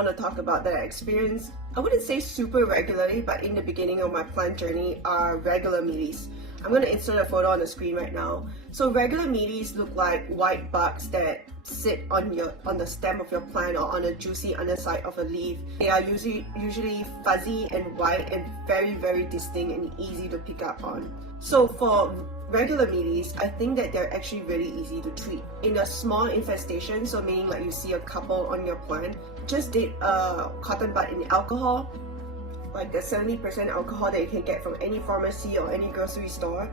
I want to talk about that I experienced, I wouldn't say super regularly, but in the beginning of my plant journey are regular mealies. I'm going to insert a photo on the screen right now. So regular mealies look like white bugs that sit on the stem of your plant or on a juicy underside of a leaf. They are usually fuzzy and white and very distinct and easy to pick up on. So for regular mealies, I think that they're actually really easy to treat. In a small infestation, so meaning like you see a couple on your plant, just dip a cotton bud in alcohol, like the 70% alcohol that you can get from any pharmacy or any grocery store.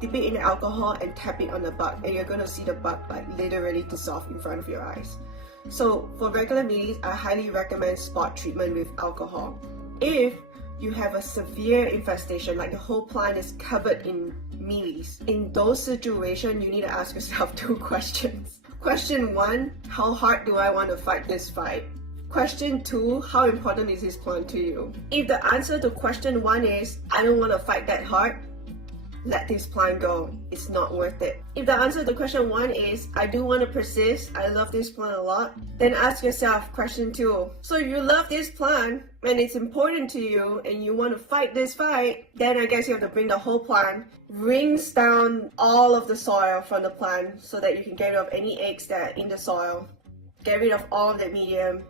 Dip it in the alcohol and tap it on the bug, and you're going to see the bug like literally dissolve in front of your eyes. So for regular mealies, I highly recommend spot treatment with alcohol. If you have a severe infestation, like the whole plant is covered in mealies, in those situations you need to ask yourself 2 questions. Question 1, how hard do I want to fight this fight? Question 2, how important is this plant to you? If the answer to question 1 is, I don't want to fight that hard, let this plant go. It's not worth it. If the answer to question 1 is, I do want to persist, I love this plant a lot, then ask yourself question 2. So if you love this plant and it's important to you and you want to fight this fight, then I guess you have to bring the whole plant, rinse down all of the soil from the plant so that you can get rid of any eggs that are in the soil, get rid of all of that medium,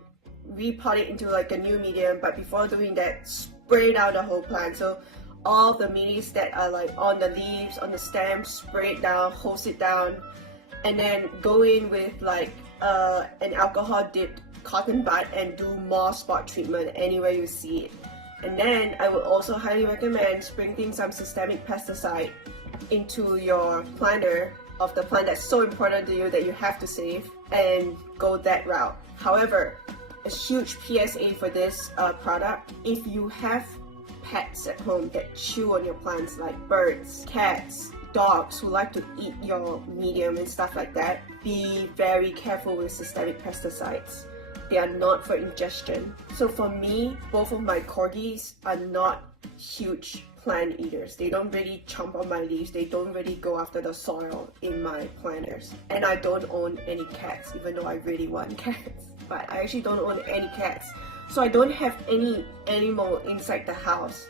repot it into like a new medium, but before doing that, spray down the whole plant. So all the mealies that are like on the leaves, on the stems, spray it down, hose it down, and then go in with like an alcohol dipped cotton bud and do more spot treatment anywhere you see it. And then I would also highly recommend sprinkling some systemic pesticide into your planter of the plant that's so important to you that you have to save, and go that route. However, a huge PSA for this product: if you have pets at home that chew on your plants, like birds, cats, dogs who like to eat your medium and stuff like that, be very careful with systemic pesticides. They are not for ingestion. So for me, both of my corgis are not huge plant eaters. They don't really chomp on my leaves. They don't really go after the soil in my planters. And I don't own any cats, even though I really want cats. But I actually don't own any cats. So I don't have any animal inside the house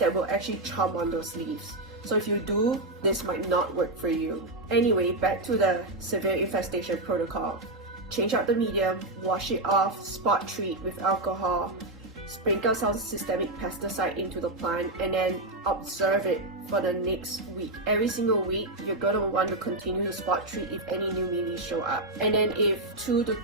that will actually chomp on those leaves. So if you do, this might not work for you. Anyway, back to the severe infestation protocol. Change out the medium, wash it off, spot treat with alcohol, sprinkle some systemic pesticide into the plant, and then observe it for the next week. Every single week, you're going to want to continue to spot treat if any new mealies show up. And then if 2 to